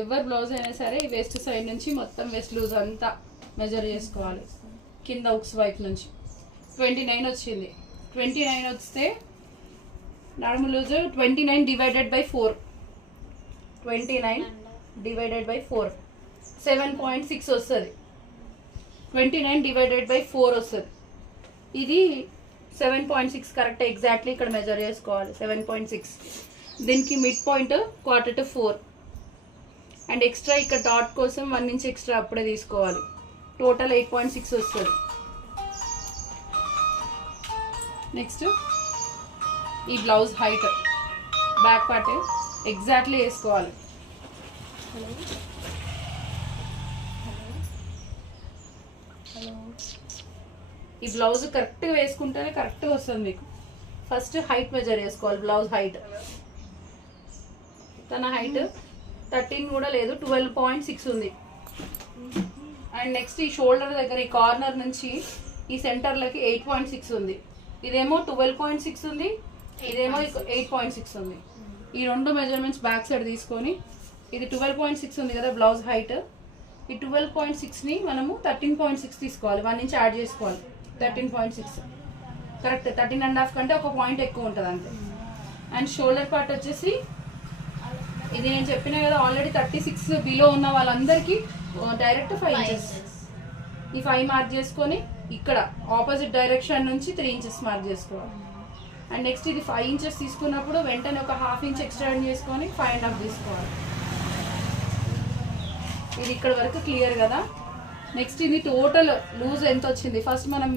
ఎవరి బ్లౌజ్ అయినా సరే ఈ వెస్ట్ సైడ్ నుంచి మొత్తం వెస్ట్ లూజ్ అంతా మెజర్ చేసుకోవాలి. కింద ఉక్స్ వైపు నుంచి 29 వచ్చింది. 29 వస్తే నడుము loose 29 divided by 4, 29 divided by 4 7.6 వస్తుంది. 29 డివైడెడ్ బై 4 వస్తుంది. ఇది 7.6 కరెక్ట్ ఎగ్జాక్ట్లీ ఇక్కడ మెజర్ చేసుకోవాలి. 7.6. దీనికి మిడ్ పాయింట్ 3/4 అండ్ ఎక్స్ట్రా ఇక్కడ డాట్ కోసం 1 ఇంచ్ ఎక్స్ట్రా అప్పుడే తీసుకోవాలి. టోటల్ 8.6 వస్తుంది. నెక్స్ట్ ఈ blouse height back part exactly వేసుకోవాలి. ఈ బ్లౌజ్ కరెక్ట్గా వేసుకుంటేనే కరెక్ట్గా వస్తుంది మీకు. ఫస్ట్ హైట్ మెజర్ చేసుకోవాలి. బ్లౌజ్ హైట్ తన హైట్ 13 కూడా లేదు, 12.6 ఉంది. అండ్ నెక్స్ట్ ఈ షోల్డర్ దగ్గర ఈ కార్నర్ నుంచి ఈ సెంటర్లకి 8.6 ఉంది. ఇదేమో 12.6 ఉంది, ఇదేమో 8.6 ఉంది. ఈ రెండు మెజర్మెంట్స్ బ్యాక్ సైడ్ తీసుకొని ఇది 12.6 ఉంది కదా బ్లౌజ్ హైట్, ఈ 12.6ని మనము 13.6 తీసుకోవాలి. 1 ఇంచ్ యాడ్ చేసుకోవాలి. 13.6 కరెక్ట్. 13.5 కంటే ఒక పాయింట్ ఎక్కువ ఉంటుంది అంతే. అండ్ షోల్డర్ పార్ట్ వచ్చేసి ఇది నేను చెప్పినా కదా ఆల్రెడీ 36 బిలో ఉన్న వాళ్ళందరికీ డైరెక్ట్ 5 ఇంచెస్. ఈ 5 మార్క్ చేసుకొని ఇక్కడ ఆపోజిట్ డైరెక్షన్ నుంచి 3 ఇంచెస్ మార్క్ చేసుకోవాలి. అండ్ నెక్స్ట్ ఇది 5 ఇంచెస్ తీసుకున్నప్పుడు వెంటనే ఒక 1/2 ఇంచ్ ఎక్స్టెండ్ చేసుకొని 5.5 తీసుకోవాలి. ఇది ఇక్కడ వరకు క్లియర్ కదా. నెక్స్ట్ ఇది టోటల్ లూజ్ ఎంత వచ్చింది. ఫస్ట్ మనం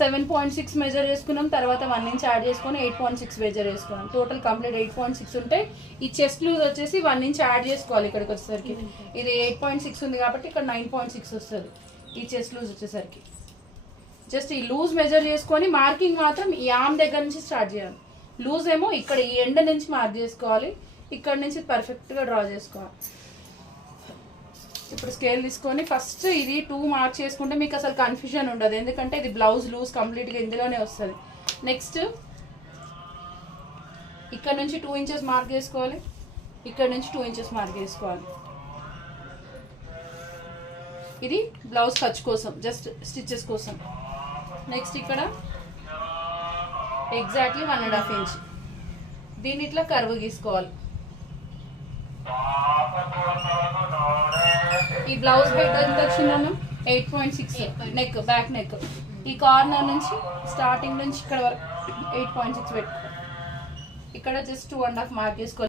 7.6 మెజర్ చేసుకున్నాం, తర్వాత 1 ఇంచ్ యాడ్ చేసుకొని 8.6 మెజర్ చేసుకున్నాం. టోటల్ కంప్లీట్ 8.6 ఉంటే ఈ చెస్ట్ లూజ్ వచ్చేసి 1 ఇంచ్ యాడ్ చేసుకోవాలి. ఇక్కడికి వచ్చేసరికి ఇది 8.6 ఉంది కాబట్టి ఇక్కడ 9.6 వస్తుంది ఈ చెస్ట్ లూజ్ వచ్చేసరికి. జస్ట్ ఈ లూజ్ మెజర్ చేసుకొని మార్కింగ్ మాత్రం ఈ ఆర్మ్ దగ్గర నుంచి స్టార్ట్ చేయాలి. లూజ్ ఏమో ఇక్కడ ఈ ఎండ్ నుంచి మార్క్ చేసుకోవాలి, ఇక్కడ నుంచి పర్ఫెక్ట్గా డ్రా చేసుకోవాలి. ఇప్పుడు స్కేల్ తీసుకొని ఫస్ట్ ఇది 2 మార్క్ చేసుకుంటే మీకు అసలు కన్ఫ్యూజన్ ఉండదు, ఎందుకంటే ఇది బ్లౌజ్ లూజ్ కంప్లీట్గా ఇందులోనే వస్తుంది. నెక్స్ట్ ఇక్కడ నుంచి 2 ఇంచెస్ మార్క్ చేసుకోవాలి, ఇక్కడ నుంచి 2 ఇంచెస్ మార్క్ చేసుకోవాలి. ఇది బ్లౌజ్ ఖర్చు కోసం, జస్ట్ స్టిచెస్ కోసం. నెక్స్ట్ ఇక్కడ ఎగ్జాక్ట్లీ 1.5 ఇంచ్ దీన్ని ఇట్లా కర్వ్ గీసుకోవాలి. ఈ బ్లౌజ్ హైట్ ఎంత వచ్చిందన్న 8.6 నెక్ బ్యాక్ నెక్. ఈ కార్నర్ నుంచి స్టార్టింగ్ నుంచి ఇక్కడ వరకు 8.6 పెట్టుకోవాలి. ఇక్కడ జస్ట్ 2.5 మార్క్ చేసుకోవాలి.